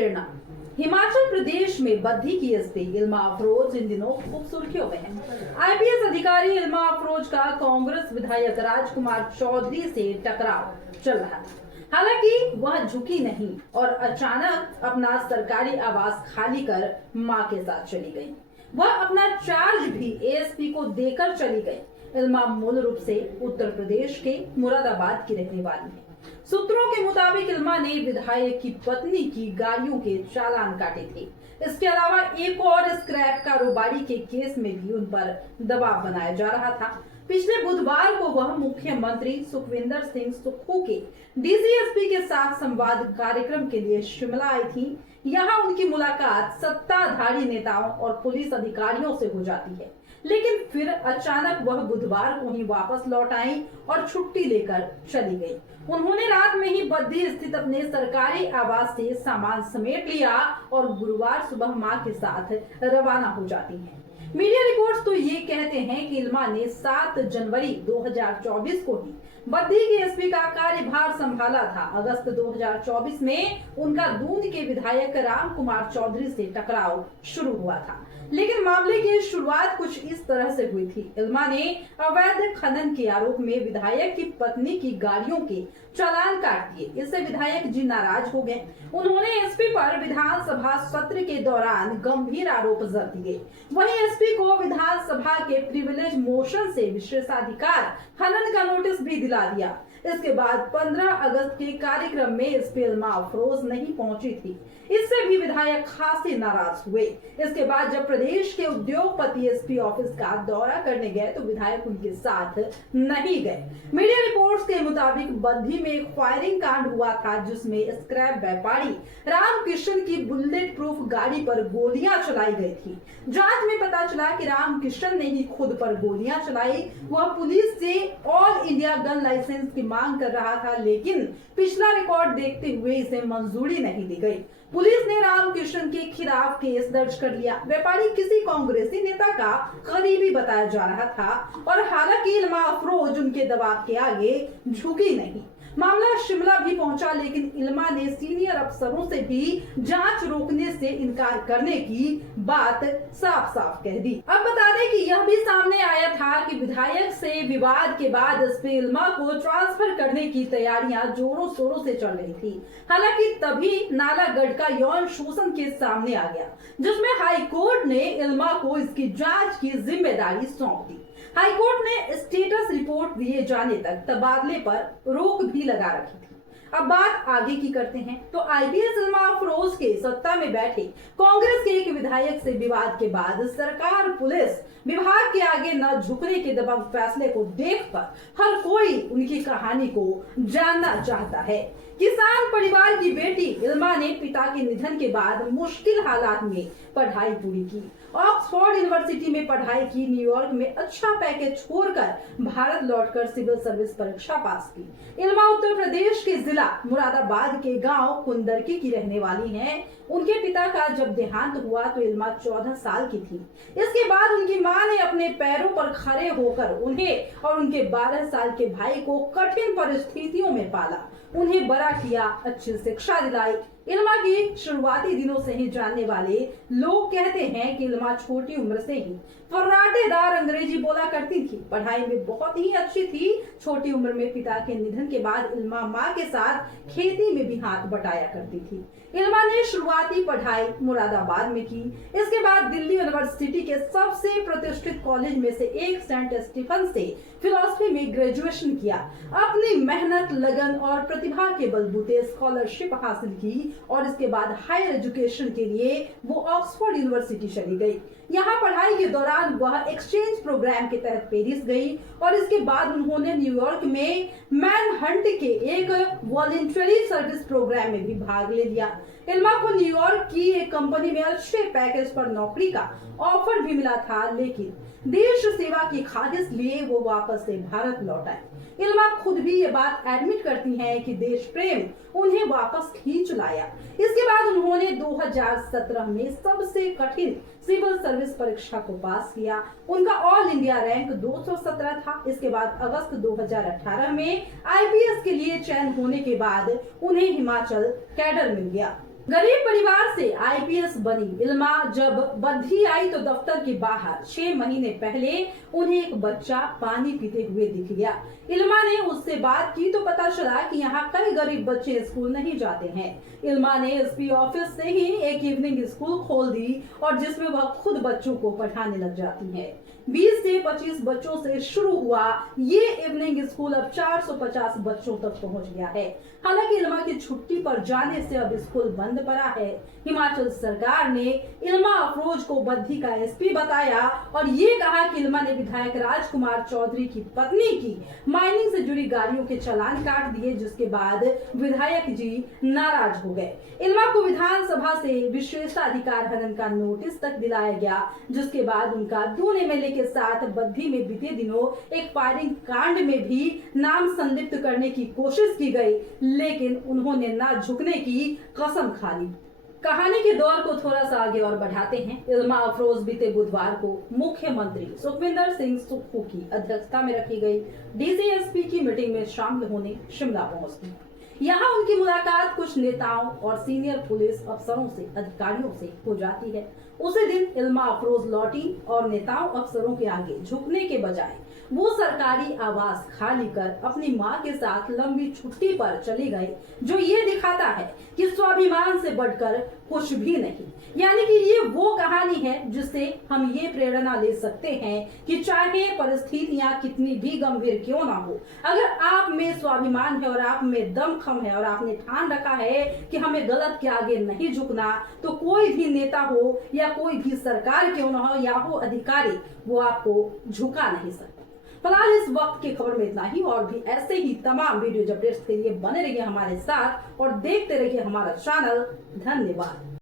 प्रेरणा। हिमाचल प्रदेश में बद्दी की एसपी इल्मा अफरोज इन दिनों खूब सुर्खियों में है। आईपीएस अधिकारी इल्मा अफरोज का कांग्रेस विधायक राजकुमार चौधरी से टकराव चल रहा था। हालांकि वह झुकी नहीं और अचानक अपना सरकारी आवास खाली कर मां के साथ चली गई। वह अपना चार्ज भी एएसपी को देकर चली गई। इल्मा मूल रूप से उत्तर प्रदेश के मुरादाबाद की रहने वाली है। सूत्रों के मुताबिक इल्मा ने विधायक की पत्नी की गाड़ियों के चालान काटे थे। इसके अलावा एक और स्क्रैप कारोबारी के केस में भी उन पर दबाव बनाया जा रहा था। पिछले बुधवार को वह मुख्यमंत्री सुखविंदर सिंह सुक्खू के डीसीएसपी के साथ संवाद कार्यक्रम के लिए शिमला आई थी। यहाँ उनकी मुलाकात सत्ताधारी नेताओं और पुलिस अधिकारियों से हो जाती है, लेकिन फिर अचानक वह बुधवार को ही वापस लौट आई और छुट्टी लेकर चली गई। उन्होंने रात में ही बद्दी स्थित अपने सरकारी आवास से सामान समेट लिया और गुरुवार सुबह मां के साथ रवाना हो जाती हैं। मीडिया रिपोर्ट्स तो ये कहते हैं कि इल्मा ने 7 जनवरी 2024 को ही बद्दी के एसपी का कार्यभार संभाला था। अगस्त 2024 में उनका दून के विधायक रामकुमार चौधरी से टकराव शुरू हुआ था, लेकिन मामले की शुरुआत कुछ इस तरह से हुई थी। इल्मा ने अवैध खनन के आरोप में विधायक की पत्नी की गाड़ियों के चालान काट दिए। इससे विधायक जी नाराज हो गए। उन्होंने एसपी पर विधानसभा सत्र के दौरान गंभीर आरोप जड़ दिए। वहीं एसपी को विधानसभा के प्रिविलेज मोशन से विशेषाधिकार खनन का नोटिस भी दिला दिया। इसके बाद 15 अगस्त के कार्यक्रम में एसपी इल्मा अफरोज नहीं पहुंची थी। इससे भी विधायक खासे नाराज हुए। इसके बाद जब प्रदेश के उद्योगपति एसपी ऑफिस का दौरा करने गए तो विधायक उनके साथ नहीं गए। मीडिया रिपोर्ट्स के मुताबिक बद्दी में एक फायरिंग कांड हुआ था, जिसमें स्क्रैप व्यापारी रामकिशन की बुलेट प्रूफ गाड़ी पर गोलियां चलाई गई थी। जांच में पता चला कि रामकिशन ने ही खुद पर गोलियां चलाई। वह पुलिस से ऑल इंडिया गन लाइसेंस की मांग कर रहा था, लेकिन पिछला रिकॉर्ड देखते हुए इसे मंजूरी नहीं दी गई। पुलिस ने रामकिशन के खिलाफ केस दर्ज कर लिया। व्यापारी किसी कांग्रेसी नेता का करीबी बताया जा रहा था और हालांकि इल्मा अफरोज उनके दबाव के आगे झुकी नहीं। मामला शिमला भी पहुंचा, लेकिन इल्मा ने सीनियर अफसरों से भी जांच रोकने से इनकार करने की बात साफ साफ कह दी। अब बता दें कि यह भी सामने आया था कि विधायक से विवाद के बाद एसपी इल्मा को ट्रांसफर करने की तैयारियां जोरों शोरों से चल रही थी। हालांकि तभी नालागढ़ का यौन शोषण केस सामने आ गया, जिसमें हाईकोर्ट ने इल्मा को इसकी जांच की जिम्मेदारी सौंप दी। हाईकोर्ट ने स्टेटस रिपोर्ट दिए जाने तक तबादले पर रोक भी लगा रखी थी। अब बात आगे की करते हैं तो आईपीएस इल्मा अफरोज के सत्ता में बैठे कांग्रेस के एक विधायक से विवाद के बाद सरकार पुलिस विभाग के आगे न झुकने के दबंग फैसले को देखकर हर कोई उनकी कहानी को जानना चाहता है। किसान परिवार की बेटी इल्मा ने पिता के निधन के बाद मुश्किल हालात में पढ़ाई पूरी की। ऑक्सफोर्ड यूनिवर्सिटी में पढ़ाई की। न्यूयॉर्क में अच्छा पैकेज छोड़कर भारत लौटकर सिविल सर्विस परीक्षा पास की। इल्मा उत्तर प्रदेश के जिला मुरादाबाद के गांव कुंदरकी की रहने वाली हैं। उनके पिता का जब देहांत हुआ तो इल्मा 14 साल की थी। इसके बाद उनकी मां ने अपने पैरों पर खड़े होकर उन्हें और उनके 12 साल के भाई को कठिन परिस्थितियों में पाला, उन्हें बड़ा किया, अच्छी शिक्षा दिलाई। इल्मा की शुरुआती दिनों से ही जानने वाले लोग कहते हैं कि इल्मा छोटी उम्र से ही फर्राटेदार अंग्रेजी बोला करती थी। पढ़ाई में बहुत ही अच्छी थी। छोटी उम्र में पिता के निधन के बाद इल्मा मां के साथ खेती में भी हाथ बटाया करती थी। इल्मा ने शुरुआती पढ़ाई मुरादाबाद में की। इसके बाद दिल्ली यूनिवर्सिटी के सबसे प्रतिष्ठित कॉलेज में से एक सेंट स्टीफन से फिलॉसफी में ग्रेजुएशन किया। अपनी मेहनत, लगन और प्रतिभा के बलबूते स्कॉलरशिप हासिल की और इसके बाद हायर एजुकेशन के लिए वो ऑक्सफोर्ड यूनिवर्सिटी चली गई। यहाँ पढ़ाई के दौरान वह एक्सचेंज प्रोग्राम के तहत पेरिस गई और इसके बाद उन्होंने न्यूयॉर्क में मैनहंट के एक वॉलंटरी सर्विस प्रोग्राम में भी भाग ले लिया। इल्मा को न्यूयॉर्क की एक कंपनी में अच्छे पैकेज पर नौकरी का ऑफर भी मिला था, लेकिन देश सेवा की ख्वाहिश लिए वो वापस से भारत लौट आए। इल्मा खुद भी ये बात एडमिट करती हैं कि देश प्रेम उन्हें वापस खींच लाया। इसके बाद उन्होंने 2017 में सबसे कठिन सिविल सर्विस परीक्षा को पास किया। उनका ऑल इंडिया रैंक 217 था। इसके बाद अगस्त 2018 में आईपीएस के लिए चयन होने के बाद उन्हें हिमाचल कैडर मिल गया। गरीब परिवार से आईपीएस बनी इल्मा जब बद्धी आई तो दफ्तर के बाहर 6 महीने पहले उन्हें एक बच्चा पानी पीते हुए दिख गया। इल्मा ने उससे बात की तो पता चला कि यहाँ कई गरीब बच्चे स्कूल नहीं जाते हैं। इल्मा ने एसपी ऑफिस से ही एक इवनिंग स्कूल खोल दी और जिसमें वह खुद बच्चों को पढ़ाने लग जाती है। 20 से 25 बच्चों से शुरू हुआ ये इवनिंग स्कूल अब 450 बच्चों तक पहुंच गया है। हालांकि इल्मा की छुट्टी पर जाने से अब स्कूल बंद पड़ा है। हिमाचल सरकार ने इल्मा अफरोज को बद्धी का एसपी बताया और ये कहा कि इल्मा ने विधायक राजकुमार चौधरी की पत्नी की माइनिंग से जुड़ी गाड़ियों के चालान काट दिए, जिसके बाद विधायक जी नाराज हो गए। इल्मा को विधानसभा से विशेषाधिकार हनन का नोटिस तक दिलाया गया, जिसके बाद उनका दून एमएलए के साथ बद्धी में बीते दिनों एक फायरिंग कांड में भी नाम संलिप्त करने की कोशिश की गई, लेकिन उन्होंने ना झुकने की कसम खा ली। कहानी के दौर को थोड़ा सा आगे और बढ़ाते हैं। इल्मा अफरोज बीते बुधवार को मुख्यमंत्री सुखविंदर सिंह सुक्खू की अध्यक्षता में रखी गई डीसीएसपी की मीटिंग में शामिल होने शिमला पहुंचती। यहाँ उनकी मुलाकात कुछ नेताओं और सीनियर पुलिस अफसरों से अधिकारियों से हो जाती है। उसी दिन इल्मा अफरोज लौटी और नेताओं अफसरों के आगे झुकने के बजाय वो सरकारी आवास खाली कर अपनी मां के साथ लंबी छुट्टी पर चली गई, जो ये दिखाता है कि स्वाभिमान से बढ़कर कुछ भी नहीं। यानी कि ये वो कहानी है जिससे हम ये प्रेरणा ले सकते हैं कि चाहे परिस्थितियां कितनी भी गंभीर क्यों ना हो, अगर आप में स्वाभिमान है और आप में दमखम है और आपने ठान रखा है कि हमें गलत के आगे नहीं झुकना, तो कोई भी नेता हो या कोई भी सरकार क्यों ना हो या हो अधिकारी, वो आपको झुका नहीं सकता। फिलहाल इस वक्त की खबर में इतना ही, और भी ऐसे ही तमाम वीडियो अपडेट्स के लिए बने रहिए हमारे साथ और देखते रहिए हमारा चैनल। धन्यवाद।